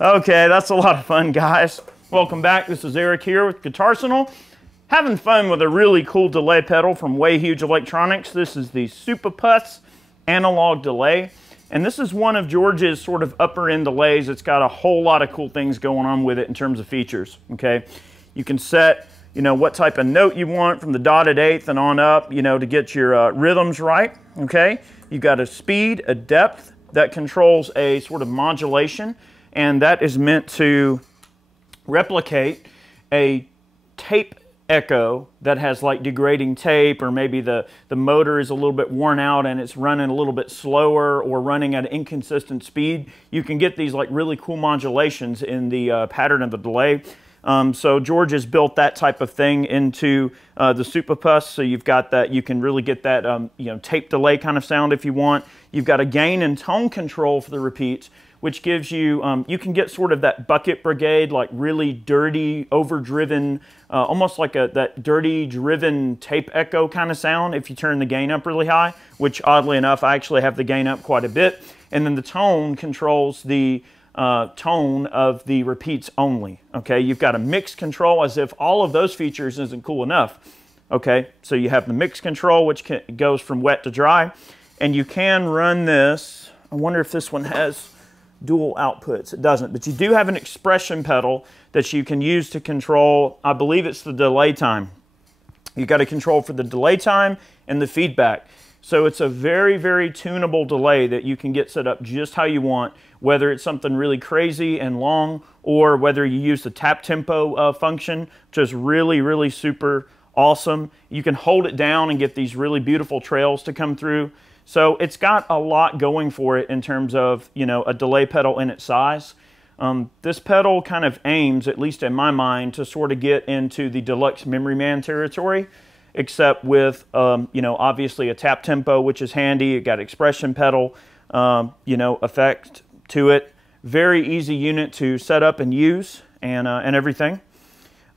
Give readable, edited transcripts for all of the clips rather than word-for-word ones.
Okay, that's a lot of fun, guys. Welcome back. This is Eric here with Guitarsenal. Having fun with a really cool delay pedal from Way Huge Electronics. This is the Supa-Puss analog delay. And this is one of George's sort of upper end delays. It's got a whole lot of cool things going on with it in terms of features, okay? You can set, what type of note you want from the dotted eighth and on up, to get your rhythms right, okay? You've got a speed, a depth that controls a sort of modulation, and that is meant to replicate a tape echo that has like degrading tape, or maybe the motor is a little bit worn out and it's running a little bit slower or running at an inconsistent speed. You can get these like really cool modulations in the pattern of the delay. So George has built that type of thing into the Supa-Puss, so you've got that, you can really get that tape delay kind of sound if you want. You've got a gain and tone control for the repeats, which gives you, you can get sort of that bucket brigade, like really dirty, overdriven, almost like that dirty, driven tape echo kind of sound if you turn the gain up really high, which oddly enough, I actually have the gain up quite a bit. And then the tone controls the tone of the repeats only, okay? You've got a mix control, as if all of those features isn't cool enough, okay? So you have the mix control, which goes from wet to dry, and you can run this. I wonder if this one has dual outputs. It doesn't, but you do have an expression pedal that you can use to control, I believe it's the delay time. You got a control for the delay time and the feedback. So it's a very, very tunable delay that you can get set up just how you want, whether it's something really crazy and long, or whether you use the tap tempo function, which is really, really super awesome. You can hold it down and get these really beautiful trails to come through. So it's got a lot going for it in terms of, a delay pedal in its size. This pedal kind of aims, at least in my mind, to sort of get into the deluxe Memory Man territory, except with, obviously a tap tempo, which is handy. You got expression pedal, effect to it. Very easy unit to set up and use and everything.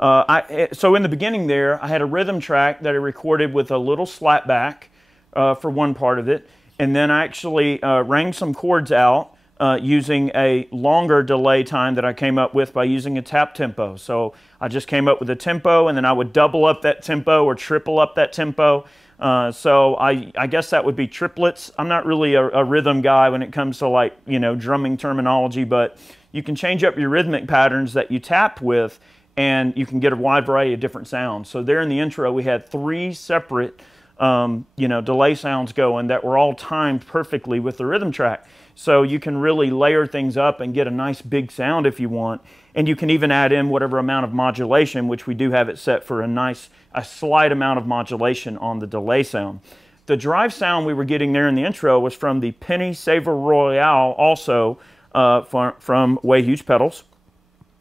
So in the beginning there, I had a rhythm track that I recorded with a little slapback for one part of it, and then I actually rang some chords out using a longer delay time that I came up with by using a tap tempo. So I just came up with a tempo, and then I would double up that tempo or triple up that tempo. So I guess that would be triplets. I'm not really a rhythm guy when it comes to like, drumming terminology, but you can change up your rhythmic patterns that you tap with, and you can get a wide variety of different sounds. So there in the intro, we had 3 separate delay sounds going that were all timed perfectly with the rhythm track. So you can really layer things up and get a nice big sound if you want. And you can even add in whatever amount of modulation, which we do have it set for a slight amount of modulation on the delay sound. The drive sound we were getting there in the intro was from the Penny Saver Royale, also from Way Huge Pedals.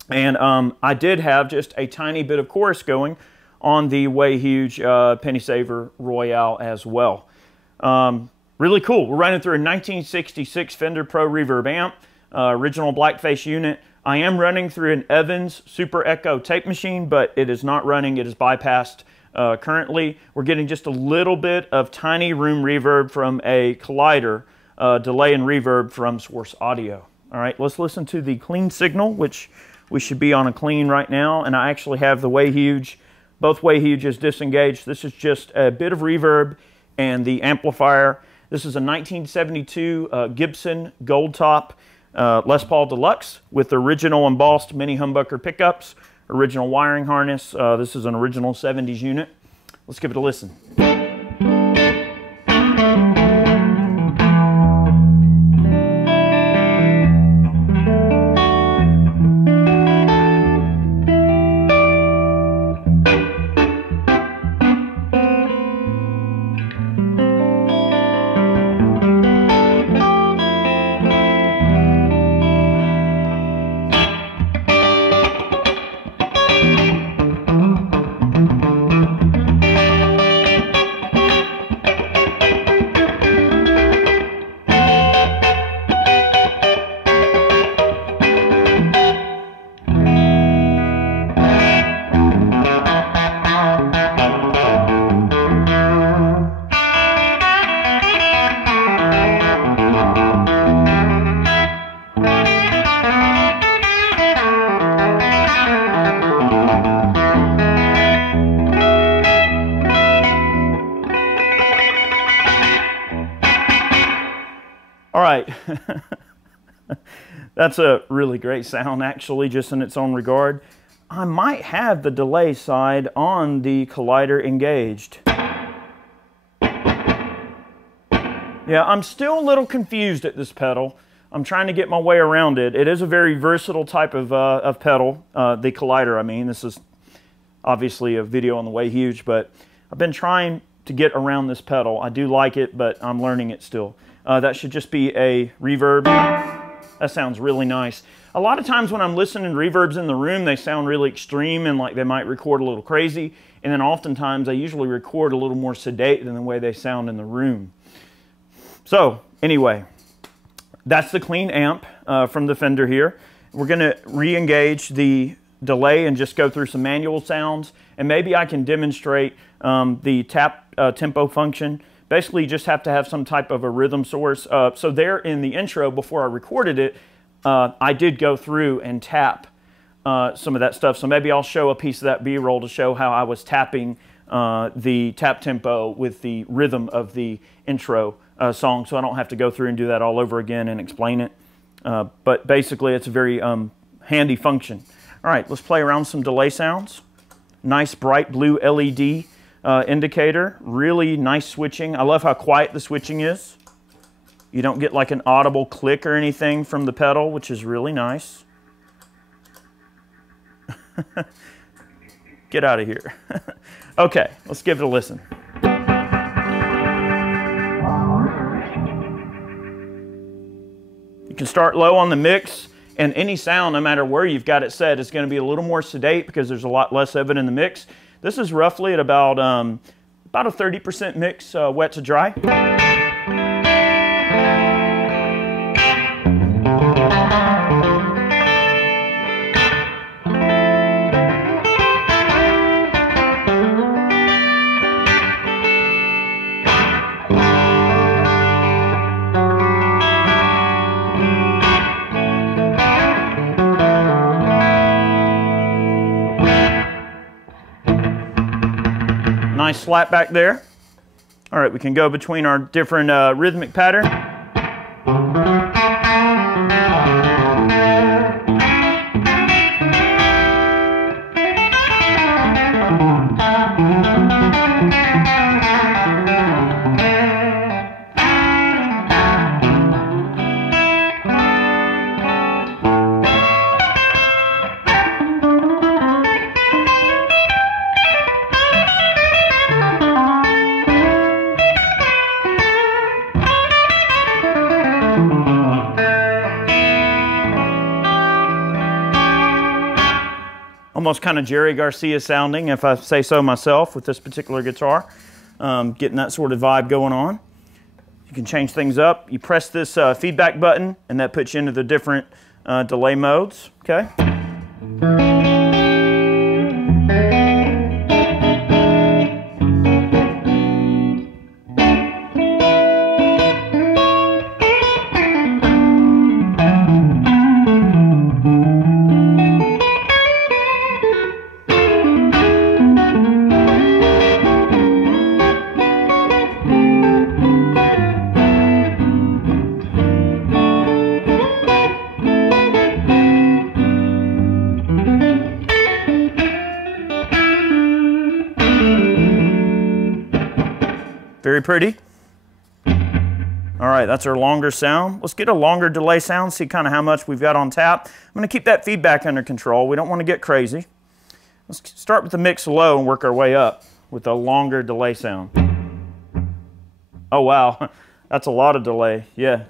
And I did have just a tiny bit of chorus going on the Way Huge Penny Saver Royale as well. Really cool. We're running through a 1966 Fender Pro Reverb amp, original blackface unit. I am running through an Evans Super Echo tape machine, but it is not running. It is bypassed currently. We're getting just a little bit of tiny room reverb from a Collider, delay and reverb from Source Audio. All right, let's listen to the clean signal, which we should be on a clean right now, and I actually have the way huge, both way huges disengaged. This is just a bit of reverb and the amplifier. This is a 1972 Gibson Gold Top Les Paul Deluxe with original embossed mini humbucker pickups, original wiring harness. This is an original 70s unit. Let's give it a listen. All right, that's a really great sound actually, just in its own regard. I might have the delay side on the collider engaged. Yeah, I'm still a little confused at this pedal. I'm trying to get my way around it. It is a very versatile type of pedal, the collider I mean. This is obviously a video on the way huge, but I've been trying to get around this pedal. I do like it, but I'm learning it still. That should just be a reverb. That sounds really nice. A lot of times when I'm listening to reverbs in the room, they sound really extreme and like they might record a little crazy. And then oftentimes I usually record a little more sedate than the way they sound in the room. So anyway, that's the clean amp from the Fender here. We're going to re-engage the delay and just go through some manual sounds. And maybe I can demonstrate the tap tempo function. Basically, you just have to have some type of a rhythm source. So there in the intro, before I recorded it, I did go through and tap some of that stuff. So maybe I'll show a piece of that B-roll to show how I was tapping the tap tempo with the rhythm of the intro song, so I don't have to go through and do that all over again and explain it. But basically, it's a very handy function. All right, let's play around with some delay sounds. Nice bright blue LED indicator, really nice switching. I love how quiet the switching is. You don't get like an audible click or anything from the pedal, which is really nice. Get out of here. Okay, let's give it a listen. You can start low on the mix, and any sound, no matter where you've got it set, is going to be a little more sedate because there's a lot less of it in the mix. This is roughly at about a 30% mix wet to dry. Nice slap back there. All right, we can go between our different rhythmic pattern. Almost kind of Jerry Garcia sounding, if I say so myself, with this particular guitar. Getting that sort of vibe going on. You can change things up. You press this feedback button, and that puts you into the different delay modes. Okay. Very pretty. All right, that's our longer sound. Let's get a longer delay sound, see kind of how much we've got on tap. I'm going to keep that feedback under control. We don't want to get crazy. Let's start with the mix low and work our way up with a longer delay sound. Oh, wow. That's a lot of delay. Yeah.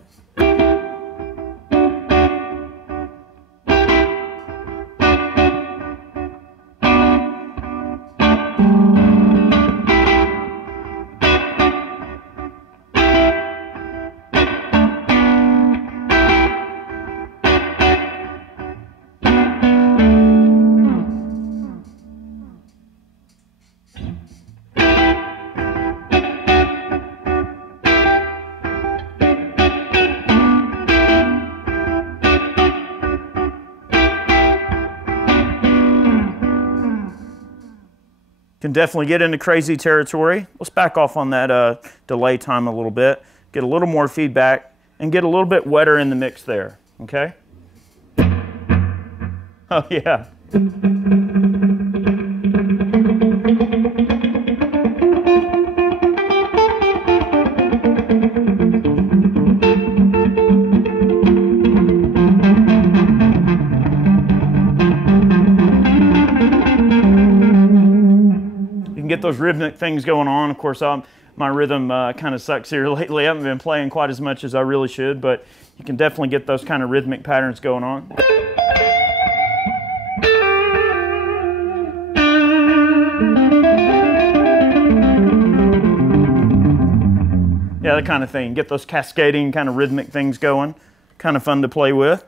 Can definitely get into crazy territory. Let's back off on that delay time a little bit, get a little more feedback, and get a little bit wetter in the mix there, okay? Oh yeah. Get those rhythmic things going on. Of course, my rhythm kind of sucks here lately. I haven't been playing quite as much as I really should, but you can definitely get those kind of rhythmic patterns going on. Yeah, that kind of thing. Get those cascading kind of rhythmic things going. Kind of fun to play with.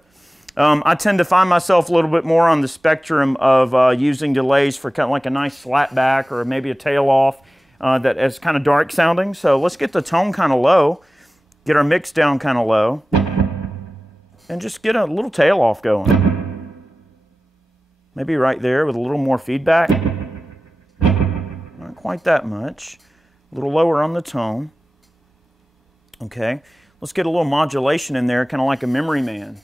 I tend to find myself a little bit more on the spectrum of using delays for kind of like a nice slap back or maybe a tail off that is kind of dark sounding. So let's get the tone kind of low, get our mix down kind of low, and just get a little tail off going. Maybe right there with a little more feedback. Not quite that much. A little lower on the tone. Okay, let's get a little modulation in there, kind of like a memory man.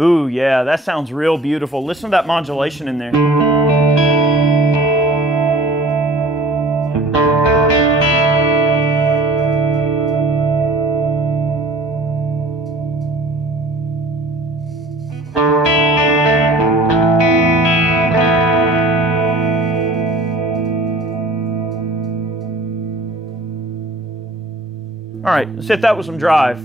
Ooh, yeah, that sounds real beautiful. Listen to that modulation in there. All right, let's hit that with some drive.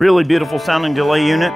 Really beautiful sounding delay unit.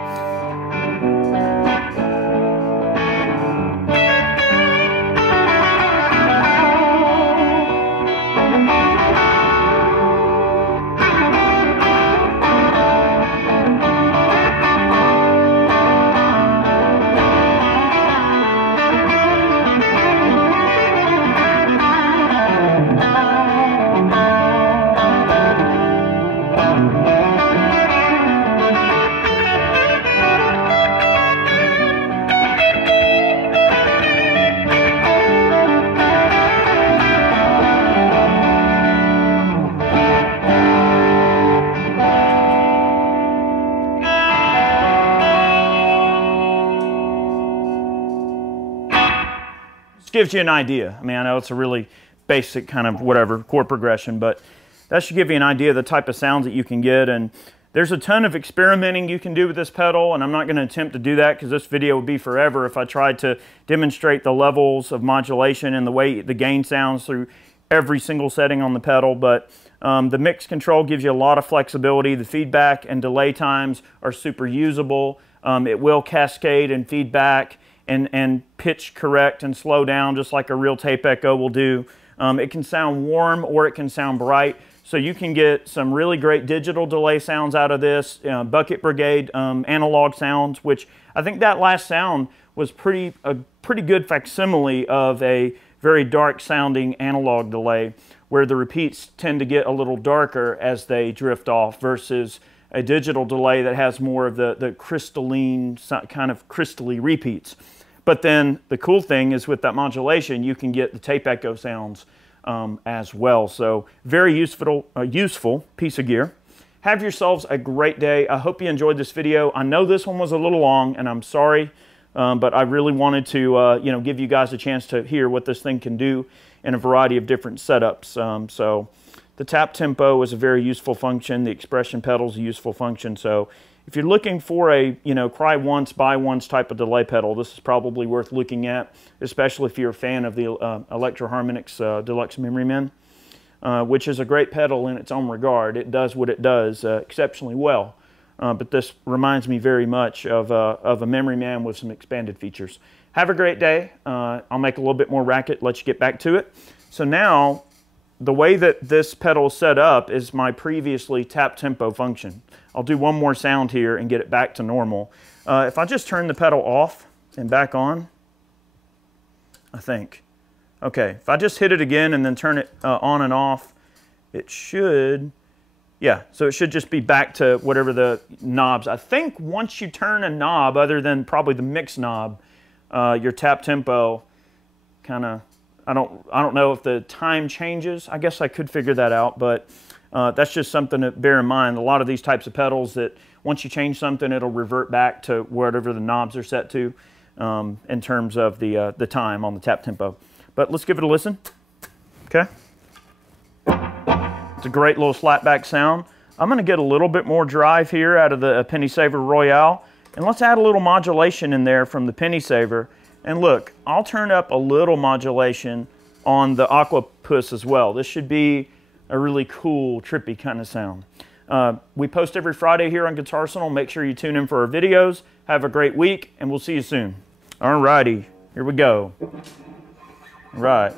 Just gives you an idea. I mean, I know it's a really basic kind of whatever chord progression, but that should give you an idea of the type of sounds that you can get. And there's a ton of experimenting you can do with this pedal, and I'm not going to attempt to do that because this video would be forever if I tried to demonstrate the levels of modulation and the way the gain sounds through every single setting on the pedal. But the mix control gives you a lot of flexibility. The feedback and delay times are super usable. It will cascade and feedback and pitch correct and slow down just like a real tape echo will do. It can sound warm or it can sound bright. So you can get some really great digital delay sounds out of this, Bucket Brigade analog sounds, which I think that last sound was a pretty good facsimile of a very dark sounding analog delay, where the repeats tend to get a little darker as they drift off versus a digital delay that has more of the crystalline, kind of crystally repeats. But then the cool thing is with that modulation, you can get the tape echo sounds as well. So very useful piece of gear. Have yourselves a great day. I hope you enjoyed this video. I know this one was a little long, and I'm sorry, but I really wanted to give you guys a chance to hear what this thing can do in a variety of different setups. So the tap tempo is a very useful function. The expression pedal is a useful function. So if you're looking for a cry once, buy once type of delay pedal, this is probably worth looking at, especially if you're a fan of the Electro-Harmonix Deluxe Memory Men, which is a great pedal in its own regard. It does what it does exceptionally well. But this reminds me very much of a Memory Man with some expanded features. Have a great day. I'll make a little bit more racket, let you get back to it. So now, the way that this pedal is set up is my previously tap tempo function. I'll do one more sound here and get it back to normal. If I just turn the pedal off and back on, I think. Okay, if I just hit it again and then turn it on and off, it should, yeah, so it should just be back to whatever the knobs. I think once you turn a knob, other than probably the mix knob, your tap tempo kind of, I don't know if the time changes. I guess I could figure that out, but that's just something to bear in mind. A lot of these types of pedals that once you change something, it'll revert back to whatever the knobs are set to in terms of the time on the tap tempo. But let's give it a listen. Okay. It's a great little slapback sound. I'm going to get a little bit more drive here out of the Penny Saver Royale, and let's add a little modulation in there from the Penny Saver. And look, I'll turn up a little modulation on the Supa-Puss as well. This should be a really cool, trippy kind of sound. We post every Friday here on Guitarsenal. Make sure you tune in for our videos. Have a great week, and we'll see you soon. All righty, here we go. Right.